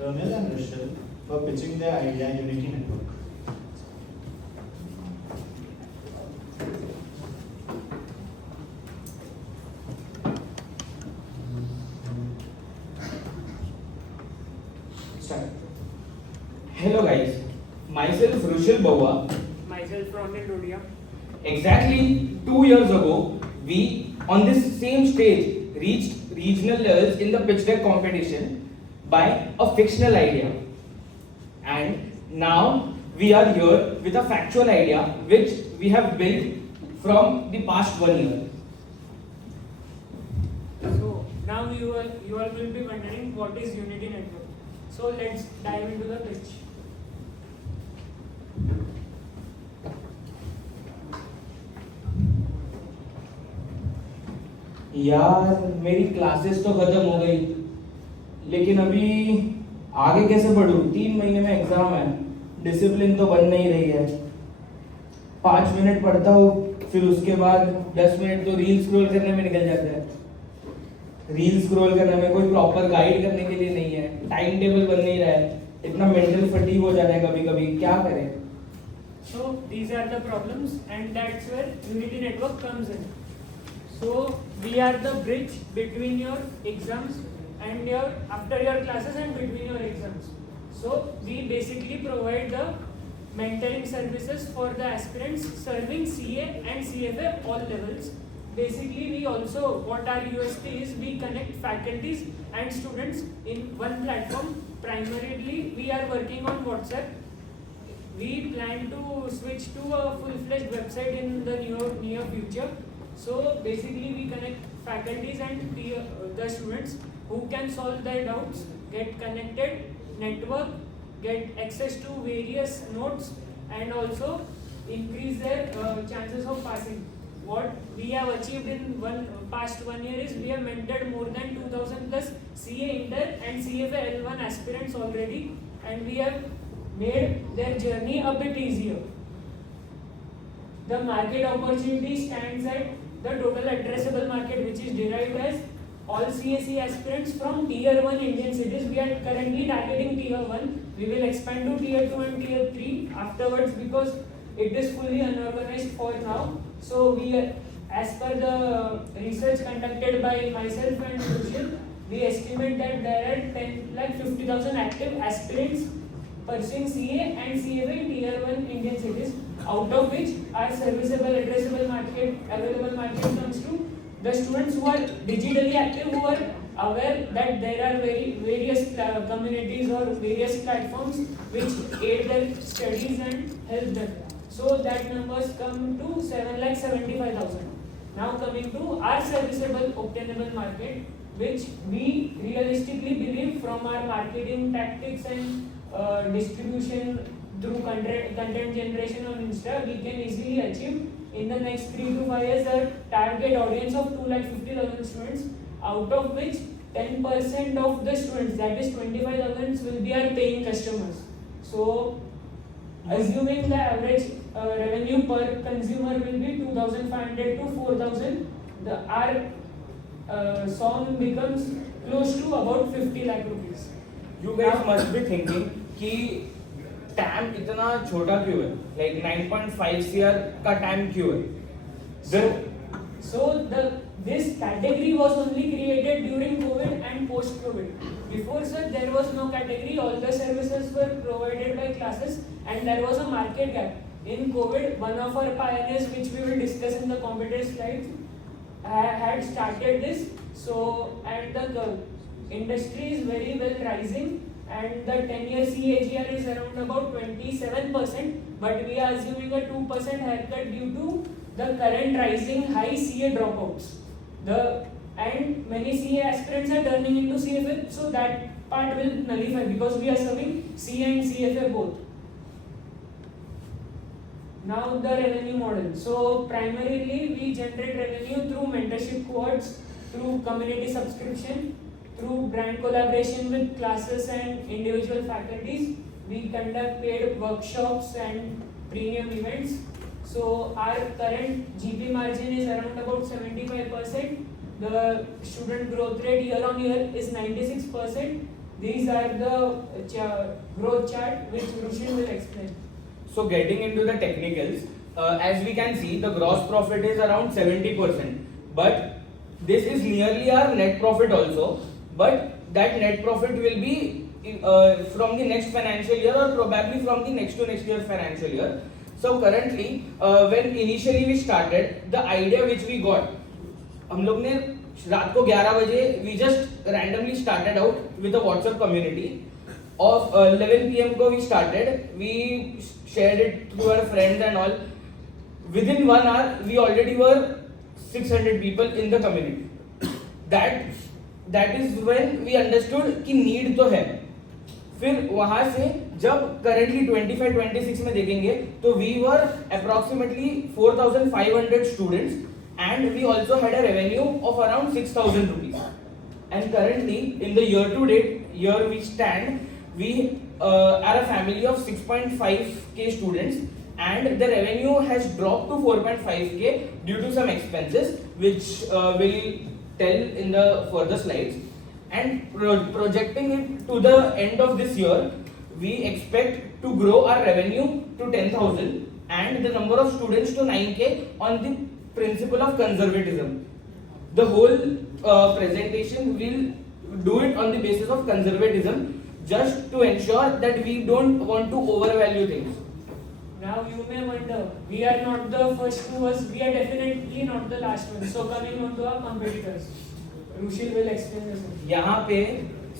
Ramil and Rishal were pitching their idea Unity Network. Start. Hello guys, myself Rushil Bawa. Myself Ronald Odia. Exactly 2 years ago, we on this same stage reached regional levels in the pitch deck competition by a fictional idea. And now we are here with a factual idea which we have built from the past 1 year. So now you all will be wondering what is Unity Network. So let's dive into the pitch. यार मेरी classes तो खत्म हो गई, लेकिन अभी आगे कैसे पढूं? 3 महीने में एग्जाम है, डिसिप्लिन तो बन नहीं रही है। 5 मिनट पढ़ता हूँ, फिर उसके बाद 10 मिनट तो रील स्क्रॉल करने में निकल जाता है। रील स्क्रॉल करने में कोई प्रॉपर गाइड करने के लिए नहीं है, टाइम टेबल बन नहीं रहा है, इतना मेंटल फटीग हो जाता है कभी कभी, क्या करें? So these are the problems, and that's where Unity Network comes in. So we are the bridge between your exams and your after your classes and between your exams. So we basically provide the mentoring services for the aspirants serving CA and CFA all levels. Basically, we also, what our USP is, we connect faculties and students in one platform. Primarily, we are working on WhatsApp. We plan to switch to a full-fledged website in the near future. So basically, we connect faculties and the students who can solve their doubts, get connected, network, get access to various notes, and also increase their chances of passing. What we have achieved in past 1 year is we have mentored more than 2,000 plus CA Inter and CFA L1 aspirants already, and we have made their journey a bit easier. The market opportunity stands at the total addressable market, which is derived as all CAC aspirants from Tier 1 Indian cities. We are currently targeting Tier 1. We will expand to Tier 2 and Tier 3 afterwards because it is fully unorganized for now. So as per the research conducted by myself and Rushil, we estimate that there are 10,50,000 active aspirants pursuing CA and CFA in Tier 1 Indian cities, out of which our serviceable addressable market, available market comes to the students who are digitally active, who are aware that there are various communities or various platforms which aid their studies and help them. So that numbers come to 7,75,000. Now coming to our serviceable obtainable market, which we realistically believe from our marketing tactics and distribution through content generation on Insta, we can easily achieve in the next 3 to 5 years a target audience of 2,50,000 students, out of which 10% of the students, that is 25,000, will be our paying customers. So assuming the average revenue per consumer will be 2,500 to 4,000, our song becomes close to about 50 lakh rupees. You guys must be thinking कि time इतना छोटा क्यों है? Like 9.5 CR का time क्यों है? So this category was only created during COVID and post-COVID. Before sir, there was no category. All the services were provided by classes, and there was a market gap. In COVID, one of our pioneers, which we will discuss in the competitor slides, had started this. So, and the industry is very well rising, and the 10-year CAGR is around about 27%, but we are assuming a 2% haircut due to the current rising high CA dropouts. And many CA aspirants are turning into CFA, so that part will nullify because we are serving CA and CFA both. Now the revenue model. So primarily we generate revenue through mentorship cohorts, through community subscription, through brand collaboration with classes and individual faculties. We conduct paid workshops and premium events. So our current GP margin is around about 75%. The student growth rate year on year is 96%. These are the growth chart which Rushil will explain. So getting into the technicals, as we can see, the gross profit is around 70%, but this is nearly our net profit also. But that net profit will be from the next financial year or probably from the next to next year financial year. So currently, when initially we started, the idea which we got, हम लोग ने रात को 11 बजे we just randomly started out with a WhatsApp community. Of 11 p.m. को we started, we shared it to our friends and all. Within 1 hour, we already were 600 people in the community. That is when we understood कि need तो है. फिर वहाँ से जब currently 25-26 में देखेंगे तो we were approximately 4,500 students and we also had a revenue of around 6,000 rupees. And currently in the year to date, here we stand, we are a family of 6.5k students and the revenue has dropped to 4.5k due to some expenses which we'll tell in the further slides. And projecting it to the end of this year, we expect to grow our revenue to 10,000 and the number of students to 9k on the principle of conservatism. The whole presentation will do it on the basis of conservatism just to ensure that we don't want to overvalue things. Now you may wonder, we are not the first movers, we are definitely not the last ones. So coming on to our competitors, Rushil will explain this. यहाँ पे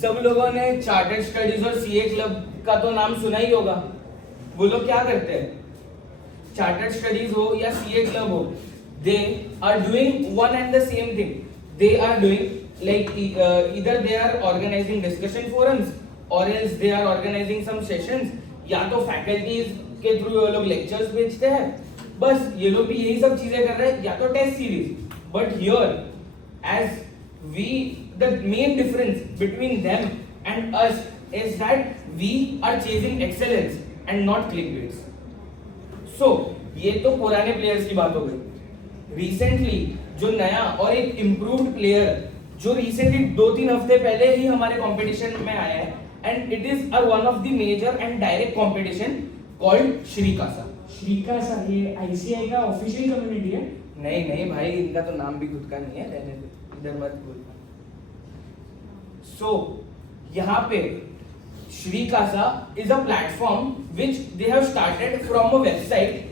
सब लोगों ने chartered studies और CA club का तो नाम सुना ही होगा. वो लोग क्या करते हैं? चार्टर्ड स्टडीज हो या सीए क्लब हो, they are doing one and the same thing. They are doing like either they are organizing discussion forums or else they are organizing some sessions. या तो फैकल्टीज के थ्रू ये लोग lectures भेजते हैं, बस ये लोग भी यही सब चीजें कर रहे हैं, या तो test series. But here as we, the main difference between them and us is that we are chasing excellence and not clickbaits. So ये तो पुराने प्लेयर्स की बात हो गई. रिसेंटली जो नया और एक इम्प्रूव्ड प्लेयर जो रिसेंटली 2-3 हफ्ते पहले ही हमारे कंपटीशन में आया है and it is one of the major and direct competition called श्रीकासा. श्रीकासा ये ICI का ऑफिशियल कम्युनिटी है? नहीं भाई, इनका तो नाम भी खुद का नहीं है, रहने दो, इधर मत बोल. So यहाँ पे श्रीकासा is a platform which they have started from a website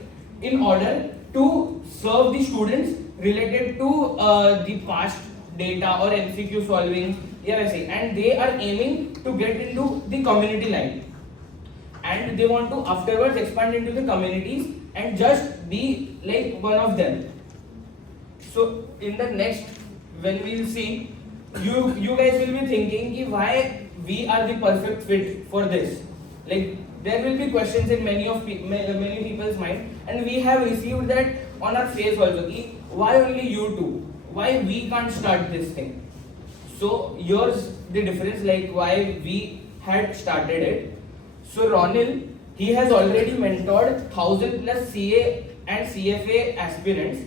in order to serve the students related to the past data or MCQ solving या वैसे, and they are aiming to get into the community line and they want to afterwards expand into the communities and just be like one of them. So in the next, when we will see, you guys will be thinking ki why we are the perfect fit for this. Like there will be questions in many people's mind and we have received that on our face also ki why only you two, why we can't start this thing. So here's the difference, like why we had started it. So Ronil, he has already mentored 1,000 plus CA and CFA aspirants.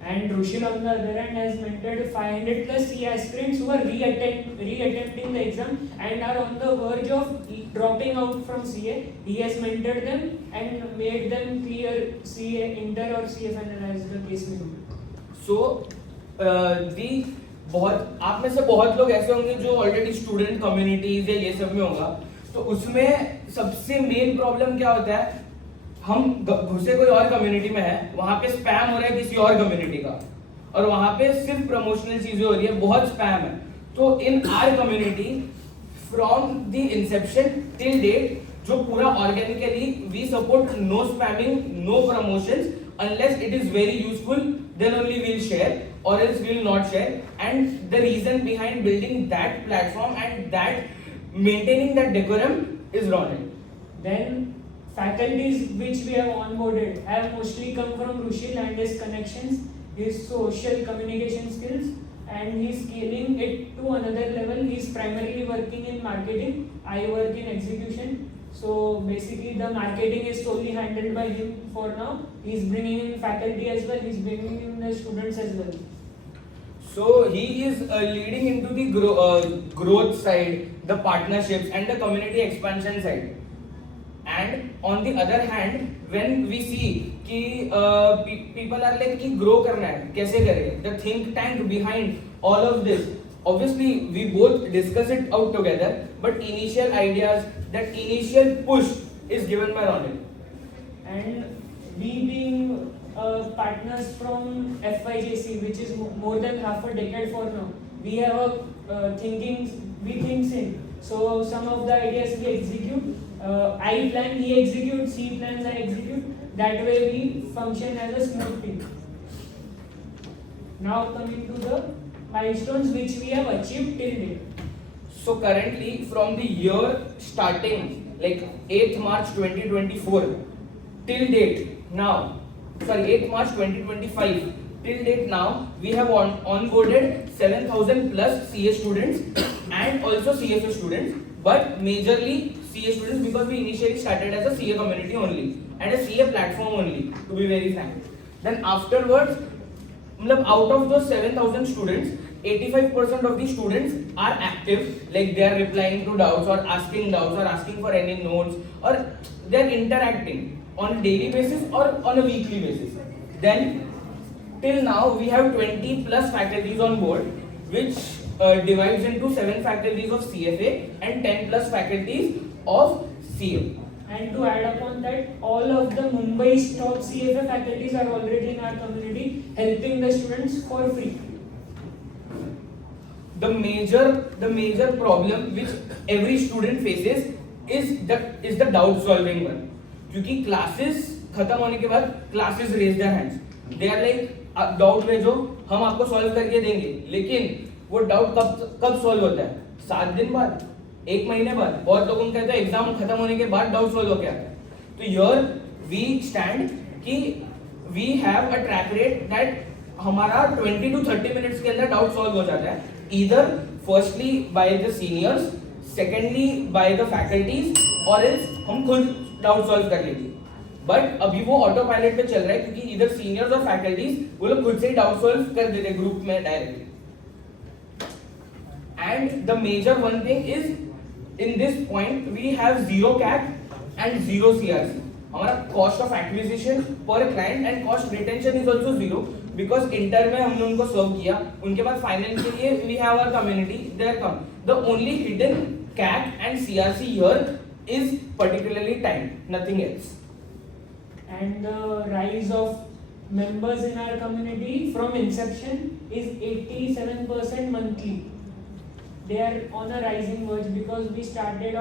And Rushil on the other hand has mentored 500 plus CA aspirants who are re-attempting the exam and are on the verge of dropping out from CA. He has mentored them and made them clear CA Inter or CA final as the case may be. So बहुत आप में से बहुत लोग ऐसे होंगे जो already student communities या ये सब में होगा, तो उसमें सबसे मेन प्रॉब्लम क्या होता है, हम घुसे कोई और कम्युनिटी में है, वहां पे स्पैम हो रहा है किसी और कम्युनिटी का और वहां पे सिर्फ प्रमोशनल चीजें हो रही है, बहुत स्पैम है. तो in our community from the inception till date जो पूरा organically we support no spamming, no promotions, unless it is very useful then only we'll share or else we'll not share. And the reason behind building that platform and that maintaining that decorum is Ronald. Then faculties which we have onboarded have mostly come from Rushil and his connections, his social communication skills, and he's scaling it to another level. He's primarily working in marketing, I work in execution. So basically the marketing is solely handled by him for now. He's bringing in faculty as well, he's bringing in the students as well. So he is leading into the growth side the partnerships and the community expansion side. And on the other hand, when we see कि people are like कि grow करना है, कैसे करें? The think tank behind all of this. Obviously, we both discuss it out together, but initial ideas, that initial push is given by Ronit. And we being partners from FYJC, which is more than half a decade for now, we have a we think same. So some of the ideas we execute. I plan, he executes, he plans, I execute. That way we function as a smooth team. Now coming to the milestones which we have achieved till date. So currently, from the year starting, like 8th March 2024 till date now, 8th March 2025 till date now, we have onboarded 7,000 plus CA students and also CFA students, but majorly CA students because we initially started as a CA community only and a CA platform only, to be very frank. Then afterwards, out of those 7,000 students, 85% of the students are active, like they are replying to doubts or asking for any notes, or they are interacting on a daily basis or on a weekly basis. Then till now we have 20 plus faculties on board, which divides into 7 faculties of CFA and 10 plus faculties of CA. And to add upon that, all of the Mumbai's top CFA faculties are already in our community, helping the students for free. The major problem which every student faces is the doubt solving one. क्योंकि classes खत्म होने के बाद classes raise their hands. They are like doubt भेजो, हम आपको solve करके देंगे, लेकिन वो डाउट कब सॉल्व होता है? 7 दिन बाद, 1 महीने बाद. बहुत लोगों को कहते हैं एग्जाम खत्म होने के बाद डाउट सॉल्व हो गया. तो हियर वी स्टैंड कि we have a track rate that हमारा 20 to 30 मिनट्स के अंदर डाउट सॉल्व हो जाता है, either firstly by the seniors, secondly by the faculties, और एल्स हम खुद डाउट सॉल्व कर लेंगे. बट अभी वो ऑटो पायलट पे चल रहा है क्योंकि इधर सीनियर्स और फैकल्टीज वो लोग खुद से ही डाउट सॉल्व कर देते हैं ग्रुप में directly. And the major one thing is in this point we have 0 CAC and 0 CRC. हमारा कॉस्ट ऑफ एक्विजिशन पर client and cost retention is also 0 because इंटर में हमने उनको सर्व किया, उनके बाद फाइनल के लिए we have our community there come. The only hidden CAC and CRC here is particularly time, nothing else. And the rise of members in our community from inception is 87% monthly. They are on a rising verge because we started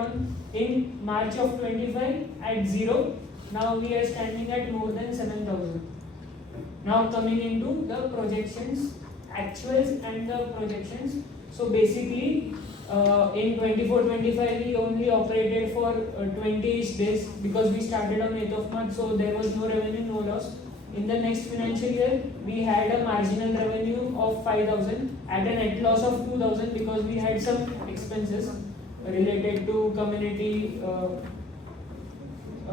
in March of 25 at 0. Now we are standing at more than 7,000. Now coming into the projections, actuals and the projections. So basically in 24-25 we only operated for 20-ish days because we started on 8th of March, so there was no revenue, no loss. In the next financial year we had a marginal revenue of 5,000 at a net loss of 2,000 because we had some expenses related to community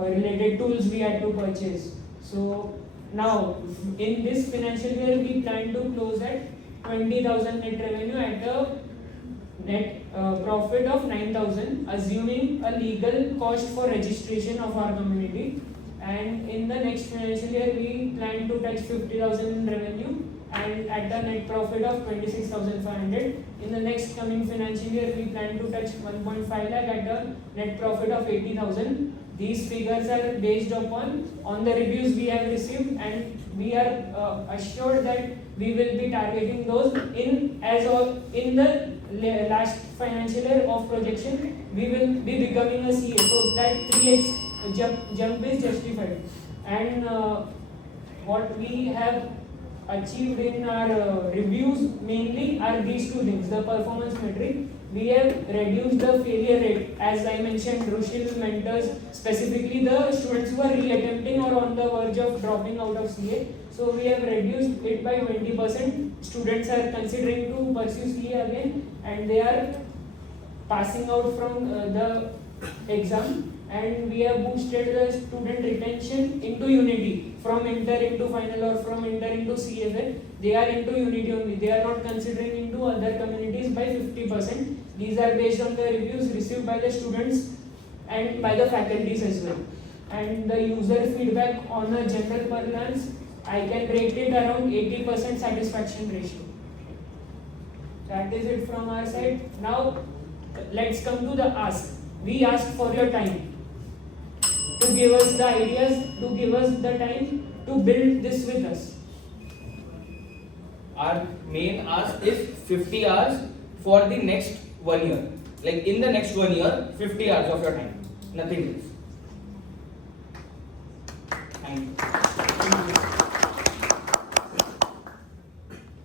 related tools we had to purchase. So now in this financial year we plan to close at 20,000 net revenue at a net profit of 9,000, assuming a legal cost for registration of our community. And in the next financial year we plan to touch 50,000 in revenue and at a net profit of 26,500. In the next coming financial year we plan to touch 1.5 lakh at a net profit of 80,000. These figures are based on the reviews we have received, and we are assured that we will be targeting those in the last financial year of projection. We will be becoming a CA, so that 3x jump is justified. And what we have achieved in our reviews mainly are these two things: the performance metric. We have reduced the failure rate, as I mentioned. Rushil mentors specifically the students who are re-attempting or on the verge of dropping out of CA. So we have reduced it by 20%. Students are considering to pursue CA again, and they are passing out from the exam, and we have boosted the student retention into Unity from inter into final or from inter into CFA. They are into Unity only. They are not considering into other communities by 50%. These are based on the reviews received by the students and by the faculties as well. And the user feedback on a general parlance, I can rate it around 80% satisfaction ratio. That is it from our side. Now let's come to the ask. We ask for your time to give us the ideas, to give us the time to build this with us. Our main ask is 50 hours for the next 1 year. Like in the next 1 year, 50 hours of your time. Nothing else. Thank you.